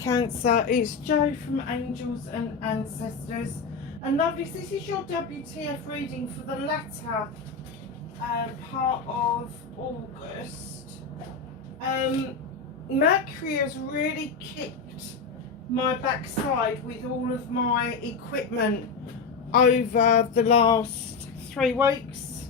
Cancer, it's Jo from Angels and Ancestors. And lovelies, this is your WTF reading for the latter part of August. Mercury has really kicked my backside with all of my equipment over the last 3 weeks.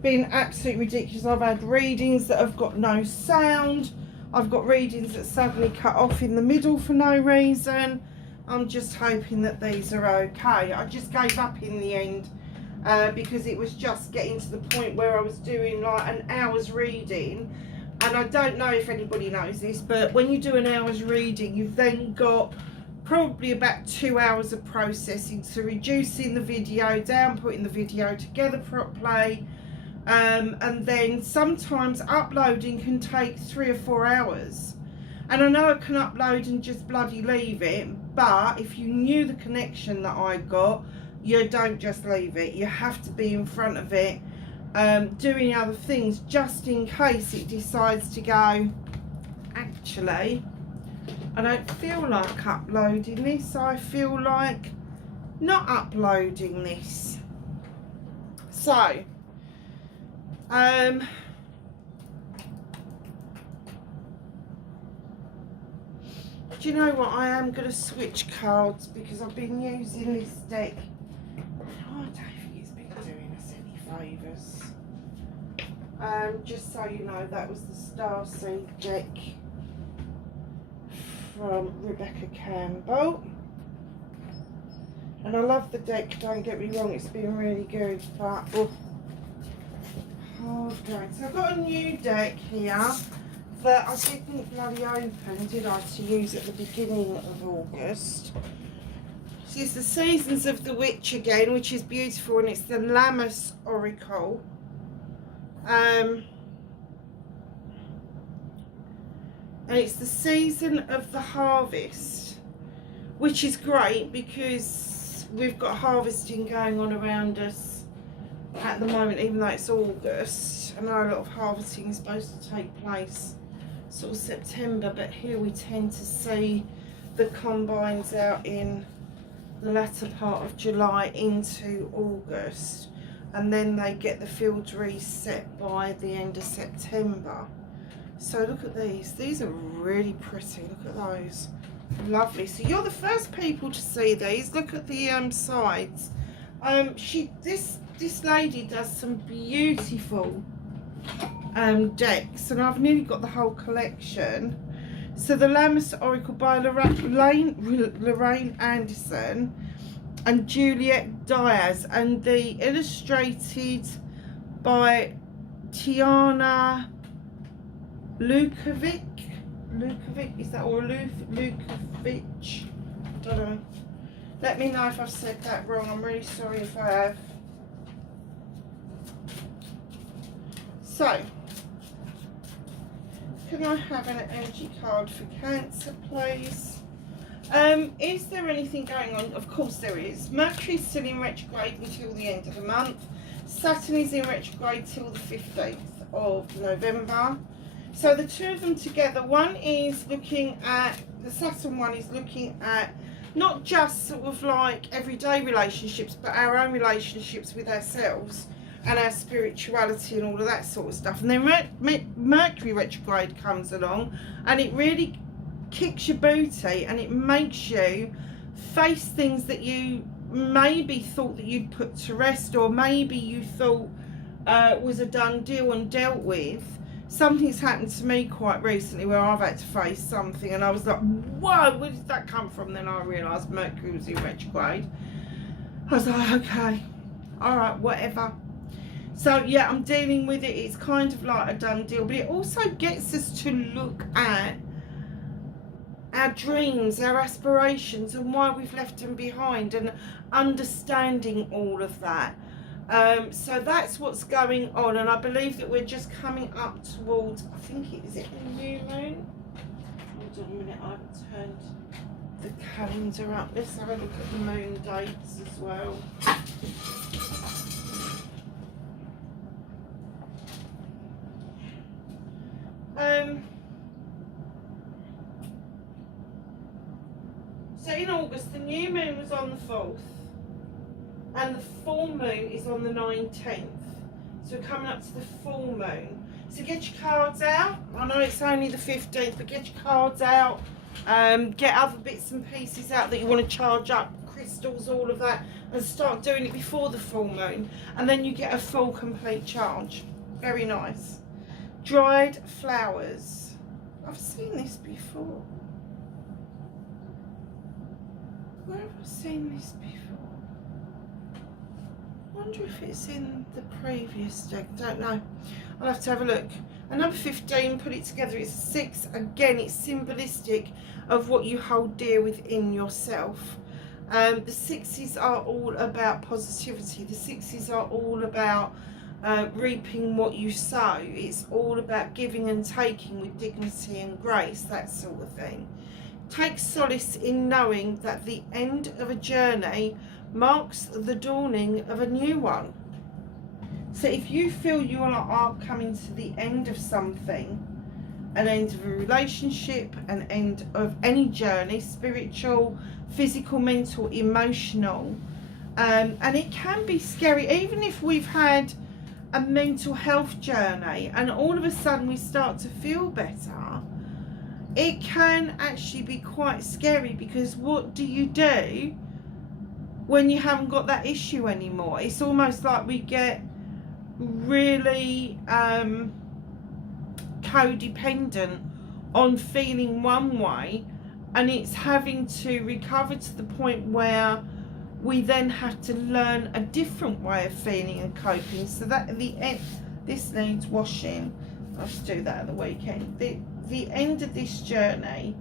Been absolutely ridiculous. I've had readings that have got no sound. I've got readings that suddenly cut off in the middle for no reason. I'm just hoping that these are okay. I just gave up in the end because it was just getting to the point where I was doing like an hour's reading. And I don't know if anybody knows this, but when you do an hour's reading, you've then got probably about 2 hours of processing. So reducing the video down, putting the video together properly. And then sometimes uploading can take 3 or 4 hours. And I know I can upload and just bloody leave it, but if you knew the connection that I got, you don't just leave it. You have to be in front of it, doing other things just in case it decides to go, actually, I don't feel like uploading this. I feel like not uploading this. So, do you know what? I am going to switch cards because I've been using this deck. I don't think it's been doing us any favours. Just so you know, that was the Starseed deck from Rebecca Campbell. And I love the deck, don't get me wrong, it's been really good, but okay, so I've got a new deck here that I didn't bloody open, did I, to use at the beginning of August. This is the Seasons of the Witch again, which is beautiful, and it's the Lammas Oracle. And it's the season of the harvest, which is great because we've got harvesting going on around us at the moment, even though it's August. I know a lot of harvesting is supposed to take place sort of September, but here we tend to see the combines out in the latter part of July into August, and then they get the fields reset by the end of September. So look at these are really pretty. Look at those, lovely. So you're the first people to see these. Look at the sides. This lady does some beautiful decks, and I've nearly got the whole collection. So the Lammas Oracle by Lorraine Anderson and Juliet Diaz, and the illustrated by Tiana Lukovic, is that, or Lukovic? I don't know. Let me know if I've said that wrong. I'm really sorry if I have. So, can I have an energy card for Cancer, please? Is there anything going on? Of course there is. Mercury's still in retrograde until the end of the month. Saturn is in retrograde till the 15th of November. So the two of them together, one is looking at, the Saturn one is looking at not just sort of like everyday relationships, but our own relationships with ourselves and our spirituality and all of that sort of stuff. And then Mercury retrograde comes along and it really kicks your booty and it makes you face things that you maybe thought that you'd put to rest, or maybe you thought was a done deal and dealt with. Something's happened to me quite recently where I've had to face something and I was like, whoa, where did that come from? Then I realised Mercury was in retrograde. I was like, okay, alright, whatever. So yeah, I'm dealing with it. It's kind of like a done deal, but it also gets us to look at our dreams, our aspirations, and why we've left them behind, and understanding all of that. So that's what's going on, and I believe that we're just coming up towards, I think it is it the new moon? Hold on a minute, I haven't turned the calendar up. Let's have a look at the moon dates as well. So in August, the new moon was on the 4th, and the full moon is on the 19th. So we're coming up to the full moon. So get your cards out. I know it's only the 15th, but get your cards out. Get other bits and pieces out that you want to charge up, crystals, all of that, and start doing it before the full moon. And then you get a full, complete charge. Very nice. Dried flowers. I've seen this before. Where have I seen this before? I wonder if it's in the previous deck. Don't know. I'll have to have a look. And number 15, put it together. It's a 6. Again, it's symbolistic of what you hold dear within yourself. The 6s are all about positivity. The 6s are all about reaping what you sow. It's all about giving and taking with dignity and grace, that sort of thing. Take solace in knowing that the end of a journey marks the dawning of a new one. So if you feel you are coming to the end of something, an end of a relationship, an end of any journey, spiritual, physical, mental, emotional, and it can be scary, even if we've had a mental health journey and all of a sudden we start to feel better, it can actually be quite scary, because what do you do when you haven't got that issue anymore? It's almost like we get really codependent on feeling one way, and it's having to recover to the point where we then have to learn a different way of feeling and coping. So that at the end, this needs washing. I'll just do that at the weekend. The end of this journey,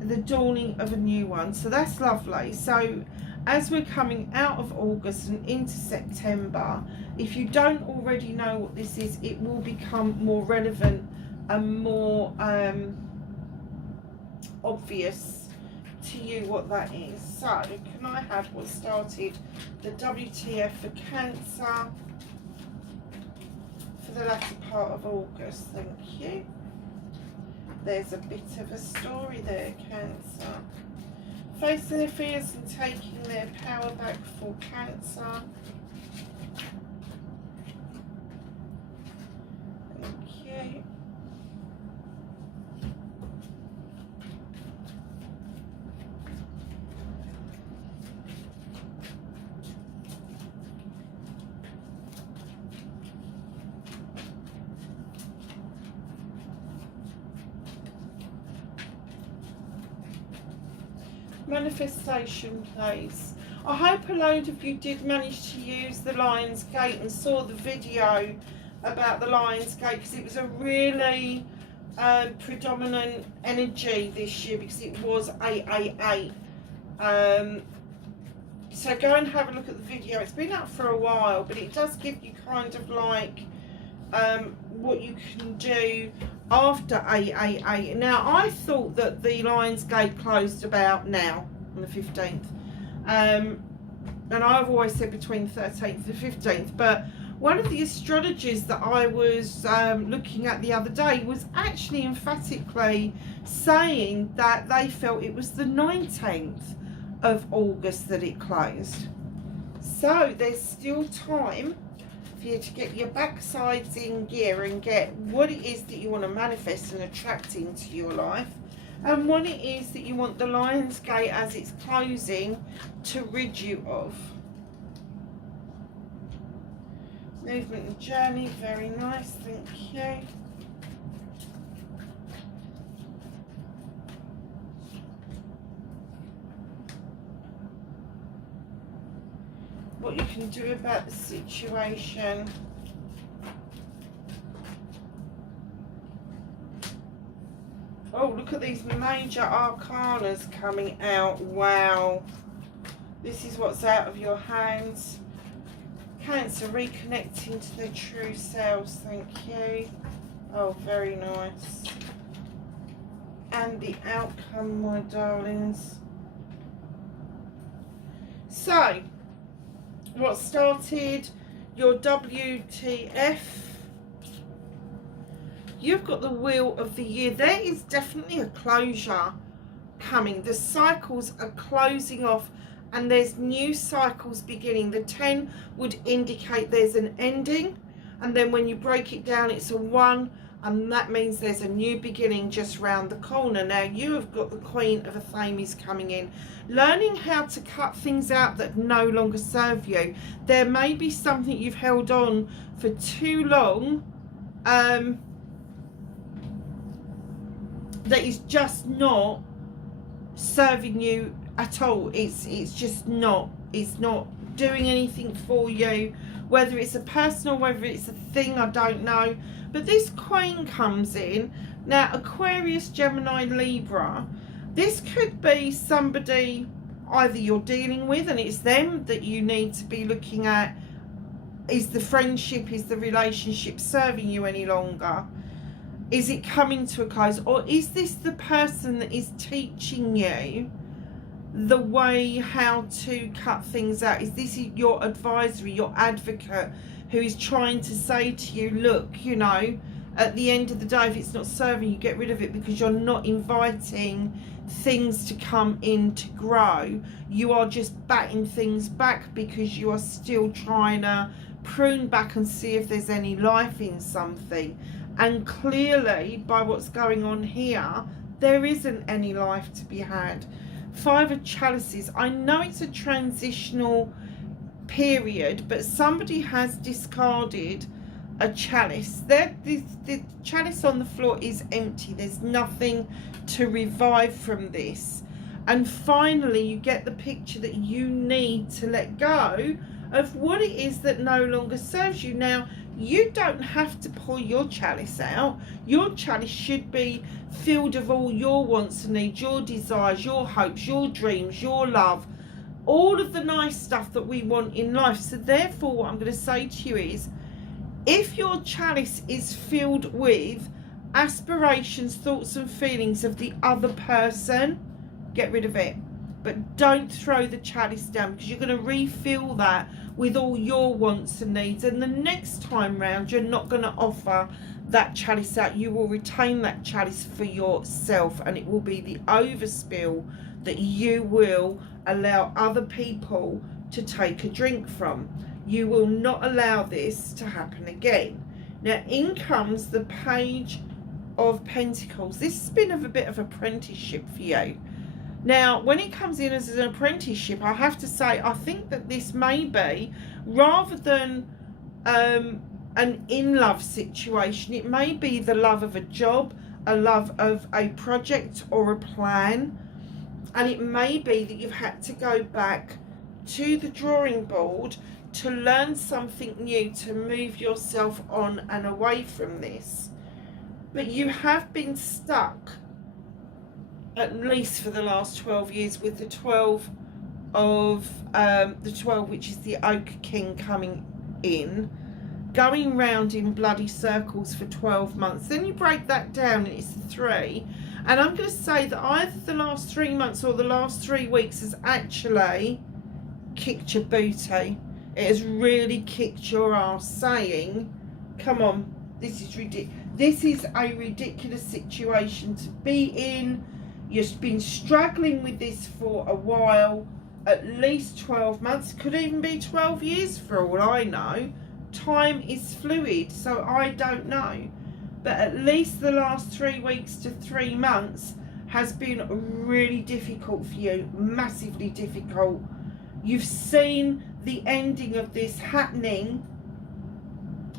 the dawning of a new one. So that's lovely. So as we're coming out of August and into September, if you don't already know what this is, it will become more relevant and more obvious to you what that is. So can I have what started the WTF for Cancer for the latter part of August? Thank you. There's a bit of a story there, Cancer. Facing their fears and taking their power back for Cancer. Thank you. Manifestation, please. I hope a load of you did manage to use the Lion's Gate and saw the video about the Lion's Gate, because it was a really predominant energy this year, because it was 888. So go and have a look at the video. It's been up for a while, but it does give you kind of like what you can do after 888. Now, I thought that the Lion's Gate closed about now on the 15th, and I've always said between the 13th and the 15th, but one of the astrologers that I was looking at the other day was actually emphatically saying that they felt it was the 19th of August that it closed. So there's still time for you to get your backsides in gear and get what it is that you want to manifest and attract into your life, and what it is that you want the Lion's Gate as it's closing to rid you of. Movement and journey, very nice, thank you. What you can do about the situation. Oh, look at these major arcanas coming out. Wow. This is what's out of your hands. Cancer, reconnecting to their true selves. Thank you. Oh, very nice. And the outcome, my darlings. So, what started your WTF? You've got the Wheel of the Year. There is definitely a closure coming. The cycles are closing off and there's new cycles beginning. The 10 would indicate there's an ending, and then when you break it down it's a 1, and that means there's a new beginning just round the corner. Now you have got the Queen of Athames coming in, learning how to cut things out that no longer serve you. There may be something you've held on for too long that is just not serving you at all. It's just not. It's not doing anything for you. Whether it's a person or whether it's a thing, I don't know. But this Queen comes in. Now, Aquarius, Gemini, Libra. This could be somebody either you're dealing with and it's them that you need to be looking at. Is the friendship, is the relationship serving you any longer? Is it coming to a close? Or is this the person that is teaching you the way how to cut things out? Is this your advisory, your advocate, who is trying to say to you, look, you know, at the end of the day, if it's not serving you, get rid of it, because you're not inviting things to come in to grow. You are just batting things back because you are still trying to prune back and see if there's any life in something. And clearly, by what's going on here, there isn't any life to be had. 5 of Chalices. I know it's a transitional period, but somebody has discarded a chalice. The chalice on the floor is empty. There's nothing to revive from this. And finally, you get the picture that you need to let go of what it is that no longer serves you. Now, you don't have to pull your chalice out. Your chalice should be filled of all your wants and needs, your desires, your hopes, your dreams, your love, all of the nice stuff that we want in life. So therefore, what I'm going to say to you is, if your chalice is filled with aspirations, thoughts and feelings of the other person, get rid of it. But don't throw the chalice down, because you're going to refill that with all your wants and needs, and the next time round you're not going to offer that chalice out. You will retain that chalice for yourself, and it will be the overspill that you will allow other people to take a drink from. You will not allow this to happen again. Now, in comes the Page of Pentacles. This has been a bit of apprenticeship for you. Now, when it comes in as an apprenticeship, I have to say, I think that this may be, rather than an in-love situation, it may be the love of a job, a love of a project or a plan. And it may be that you've had to go back to the drawing board to learn something new, to move yourself on and away from this. But you have been stuck, at least for the last 12 years, with the 12 of the 12, which is the Oak King coming in, going round in bloody circles for 12 months. Then you break that down and it's the 3. And I'm going to say that either the last 3 months or the last 3 weeks has actually kicked your booty. It has really kicked your ass, saying, come on, this is ridiculous. This is a ridiculous situation to be in. You've been struggling with this for a while, at least 12 months. Could even be 12 years for all I know. Time is fluid, so I don't know. But at least the last 3 weeks to 3 months has been really difficult for you, massively difficult. You've seen the ending of this happening.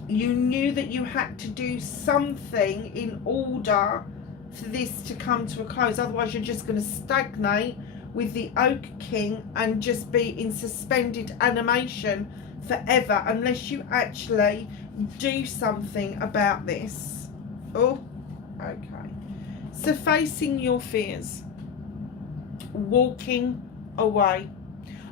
You knew that you had to do something in order for this to come to a close. Otherwise, you're just going to stagnate with the Oak King and just be in suspended animation forever, unless you actually do something about this. Oh, okay. So facing your fears, walking away.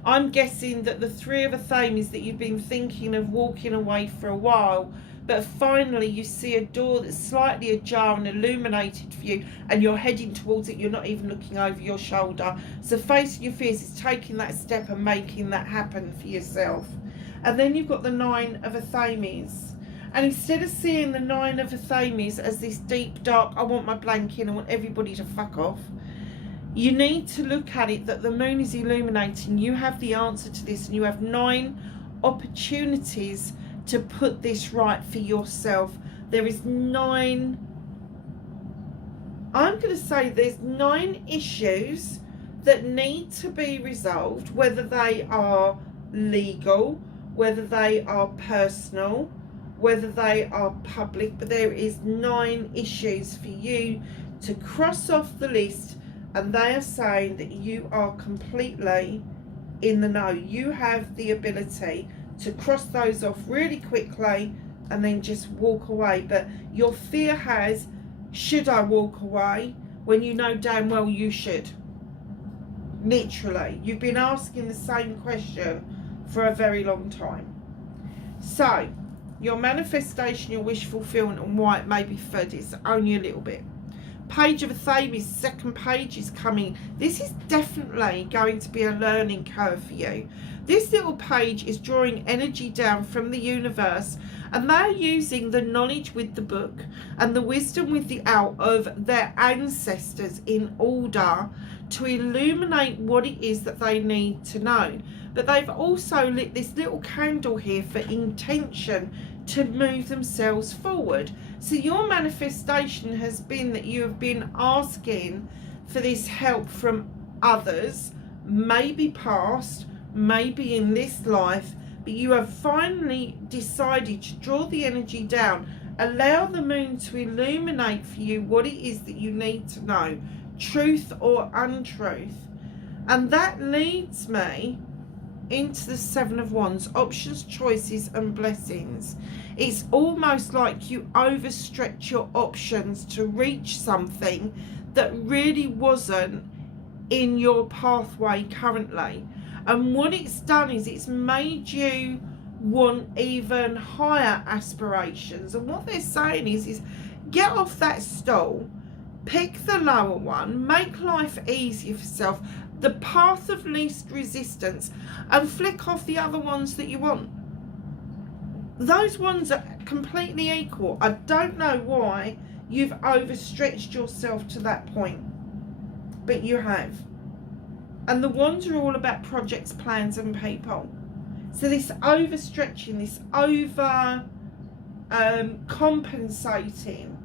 I'm guessing that the 3 of Athames, that you've been thinking of walking away for a while, but finally you see a door that's slightly ajar and illuminated for you, and you're heading towards it. You're not even looking over your shoulder. So facing your fears is taking that step and making that happen for yourself. And then you've got the 9 of Athames. And instead of seeing the 9 of Athames as this deep, dark, I want my blanket, I want everybody to fuck off, You need to look at it that the moon is illuminating. You have the answer to this, and you have 9 opportunities to put this right for yourself. There is 9, I'm going to say there's 9 issues that need to be resolved, whether they are legal, whether they are personal, whether they are public, but there is 9 issues for you to cross off the list, and they are saying that you are completely in the know. You have the ability to cross those off really quickly and then just walk away. But your fear has, should I walk away, when you know damn well you should? Literally, you've been asking the same question for a very long time. So, your manifestation, your wish fulfillment, and why it may be fudged, it's only a little bit. Page of a Thebes, second page is coming. This is definitely going to be a learning curve for you. This little page is drawing energy down from the universe, and they're using the knowledge with the book and the wisdom with the owl of their ancestors in order to illuminate what it is that they need to know. But they've also lit this little candle here for intention to move themselves forward. So your manifestation has been that you have been asking for this help from others, maybe past, maybe in this life, but you have finally decided to draw the energy down, allow the moon to illuminate for you what it is that you need to know, truth or untruth. And that leads me into the 7 of Wands, options, choices and blessings. It's almost like you overstretch your options to reach something that really wasn't in your pathway currently. And what it's done is it's made you want even higher aspirations. And what they're saying is get off that stool, pick the lower one, make life easier for yourself, the path of least resistance, and flick off the other ones that you want. Those ones are completely equal. I don't know why you've overstretched yourself to that point, but you have. And the ones are all about projects, plans and people. So this overstretching, this over compensating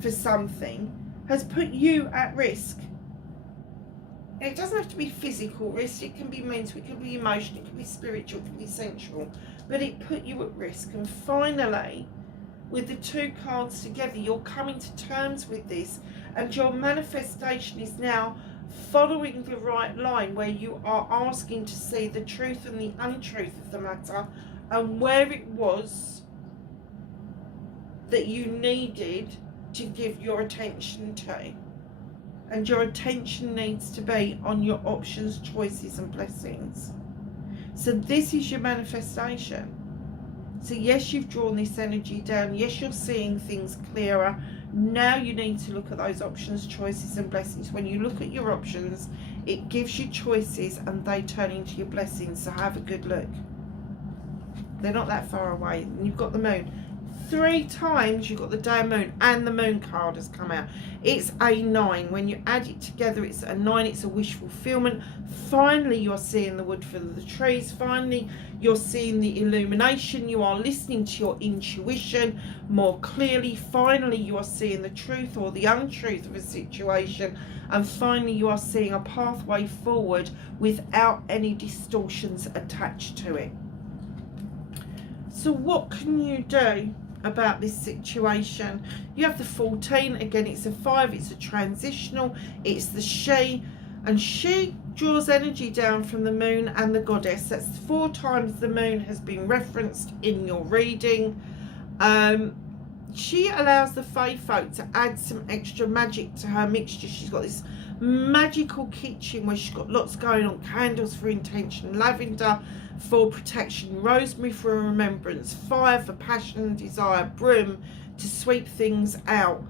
for something has put you at risk. It doesn't have to be physical risk, it can be mental, it can be emotional, it can be spiritual, it can be sensual, but it put you at risk. And finally, with the 2 cards together, you're coming to terms with this, and your manifestation is now following the right line, where you are asking to see the truth and the untruth of the matter, and where it was that you needed to give your attention to. And your attention needs to be on your options, choices and blessings. So this is your manifestation. So yes, you've drawn this energy down. Yes, you're seeing things clearer. Now you need to look at those options, choices and blessings. When you look at your options, it gives you choices and they turn into your blessings. So have a good look. They're not that far away. And you've got the moon. 3 times you've got the day and moon, and the moon card has come out. It's a 9. When you add it together, it's a 9. It's a wish fulfillment. Finally, you're seeing the wood for the trees. Finally, you're seeing the illumination. You are listening to your intuition more clearly. Finally, you are seeing the truth or the untruth of a situation. And finally, you are seeing a pathway forward without any distortions attached to it. So what can you do about this situation? You have the 14. Again, it's a 5. It's a transitional. It's the she, and she draws energy down from the moon and the goddess. That's 4 times the moon has been referenced in your reading. She allows the fae folk to add some extra magic to her mixture. She's got this magical kitchen where she's got lots going on, candles for intention, lavender for protection, rosemary for remembrance, fire for passion and desire, broom to sweep things out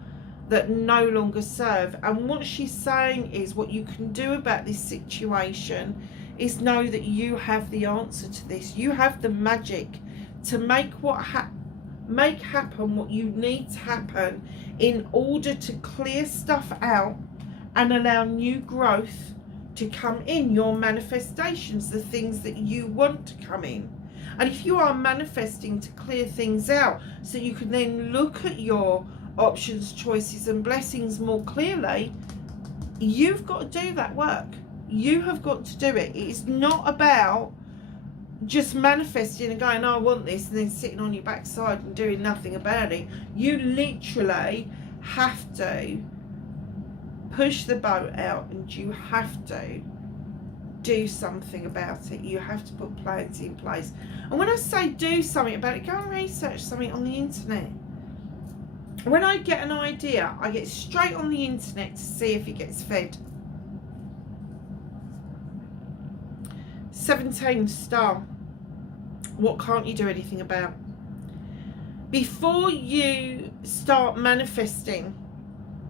that no longer serve. And what she's saying is, what you can do about this situation is know that you have the answer to this. You have the magic to make happen what you need to happen in order to clear stuff out and allow new growth to come in, your manifestations, the things that you want to come in. And if you are manifesting to clear things out so you can then look at your options, choices and blessings more clearly, you've got to do that work. You have got to do it. It is not about just manifesting and going, oh, I want this, and then sitting on your backside and doing nothing about it. You literally have to push the boat out, and you have to do something about it. You have to put plans in place. And when I say do something about it, go and research something on the internet. When I get an idea, I get straight on the internet to see if it gets fed. 17 star. What can't you do anything about? Before you start manifesting,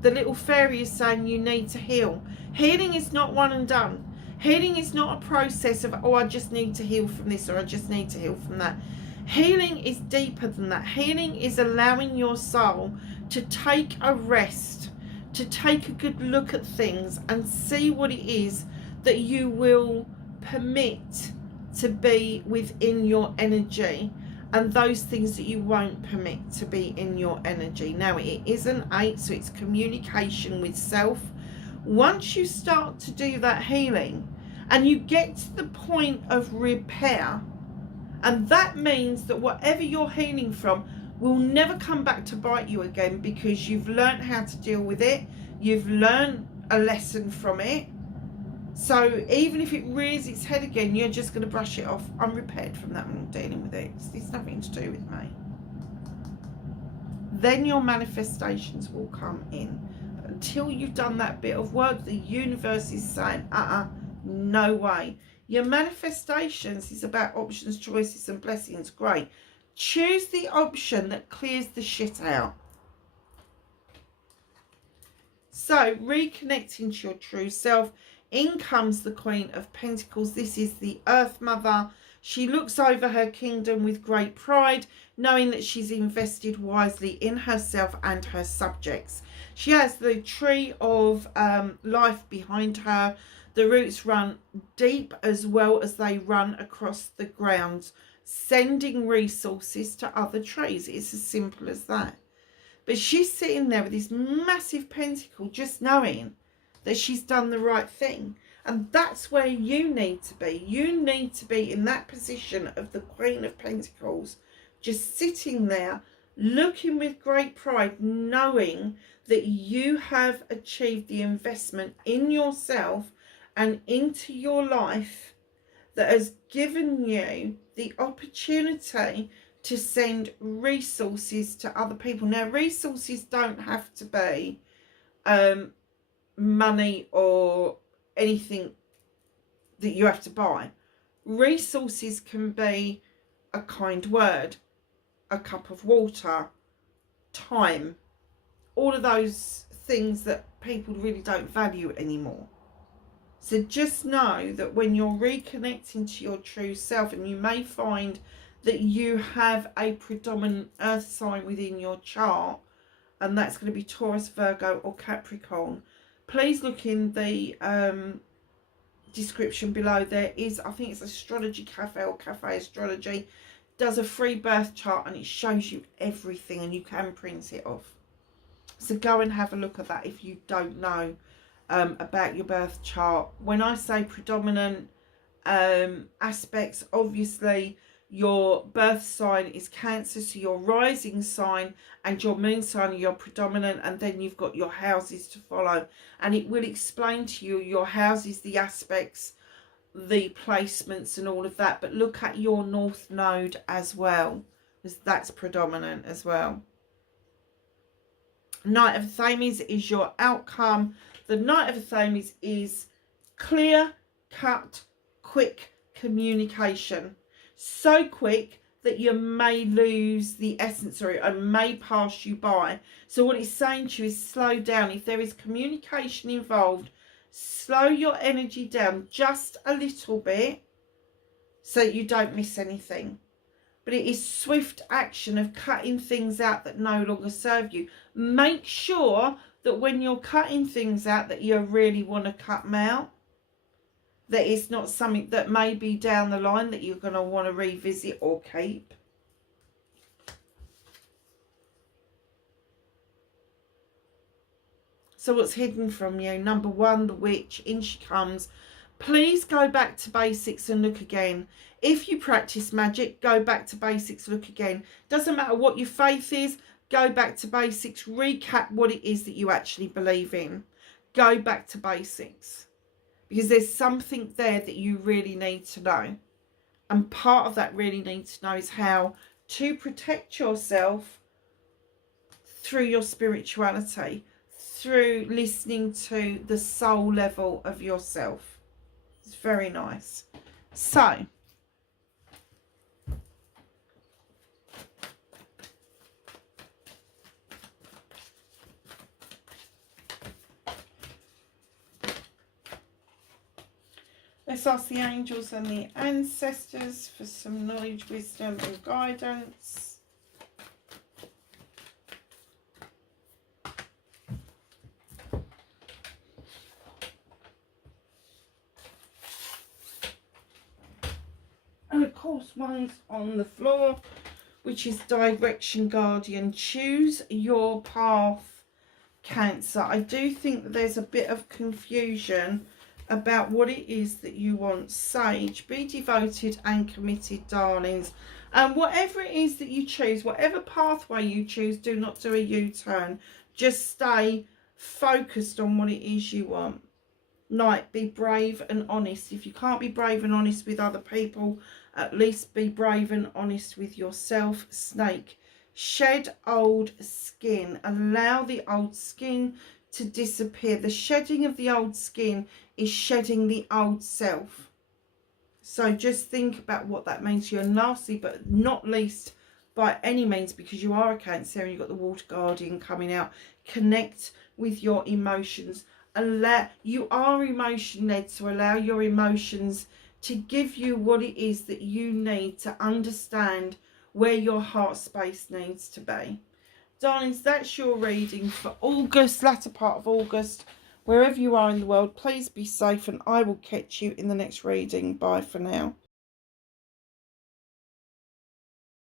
the little fairy is saying you need to heal. Healing is not one and done. Healing is not a process of, oh, I just need to heal from this, or I just need to heal from that. Healing is deeper than that. Healing is allowing your soul to take a rest, to take a good look at things and see what it is that you will permit to be within your energy, and those things that you won't permit to be in your energy. Now, it is an 8, so it's communication with self. Once you start to do that healing and you get to the point of repair, and that means that whatever you're healing from will never come back to bite you again, because you've learned how to deal with it. You've learned a lesson from it. So even if it rears its head again, you're just going to brush it off. I'm repaired from that. I'm not dealing with it. It's nothing to do with me. Then your manifestations will come in. But until you've done that bit of work, the universe is saying, no way. Your manifestations is about options, choices and blessings. Great. Choose the option that clears the shit out. So, reconnecting to your true self. In comes the Queen of Pentacles. This is the Earth Mother. She looks over her kingdom with great pride, knowing that she's invested wisely in herself and her subjects. She has the tree of life behind her. The roots run deep as well as they run across the ground, sending resources to other trees. It's as simple as that. But she's sitting there with this massive pentacle, just knowing that she's done the right thing. And that's where you need to be. You need to be in that position of the Queen of Pentacles, just sitting there, looking with great pride, knowing that you have achieved the investment in yourself and into your life that has given you the opportunity to send resources to other people. Now, resources don't have to be money or anything that you have to buy. Resources can be a kind word, a cup of water, time, all of those things that people really don't value anymore. So just know that when you're reconnecting to your true self, and you may find that you have a predominant earth sign within your chart, and that's going to be Taurus, Virgo or Capricorn, please look in the description below. There is, I think it's Astrology Cafe or Cafe Astrology, does a free birth chart, and it shows you everything, and you can print it off. So go and have a look at that if you don't know about your birth chart. When I say predominant aspects, obviously your birth sign is Cancer, so your rising sign and your moon sign are your predominant, and then you've got your houses to follow, and it will explain to you your houses, the aspects, the placements and all of that. But look at your north node as well, because that's predominant as well. Knight of Thames is your outcome. The Knight of Thames is clear, cut, quick communication. So quick that you may lose the essence, or it may pass you by. So what it's saying to you is slow down. If there is communication involved, slow your energy down just a little bit so that you don't miss anything. But it is swift action of cutting things out that no longer serve you. Make sure that when you're cutting things out, that you really want to cut them out. That it's not something that maybe down the line that you're going to want to revisit or keep. So what's hidden from you? Number one, the witch. In she comes. Please go back to basics and look again. If you practice magic, go back to basics, look again. Doesn't matter what your faith is, go back to basics. Recap what it is that you actually believe in. Go back to basics. Because there's something there that you really need to know. And part of that really need to know is how to protect yourself through your spirituality, through listening to the soul level of yourself. It's very nice. So, let's ask the angels and the ancestors for some knowledge, wisdom and guidance. And of course one's on the floor, which is Direction Guardian. Choose your path, Cancer. I do think that there's a bit of confusion about what it is that you want. Sage, be devoted and committed, darlings. And whatever it is that you choose, whatever pathway you choose, do not do a U-turn. Just stay focused on what it is you want. Knight, be brave and honest. If you can't be brave and honest with other people, at least be brave and honest with yourself. Snake, shed old skin. Allow the old skin to disappear. The shedding of the old skin is shedding the old self. So just think about what that means. You're nasty, but not least by any means, because you are a Cancer and you've got the Water Guardian coming out. Connect with your emotions. You are emotion led, so allow your emotions to give you what it is that you need to understand where your heart space needs to be. Darlings, that's your reading for August, latter part of August. Wherever you are in the world, please be safe, and I will catch you in the next reading. Bye for now.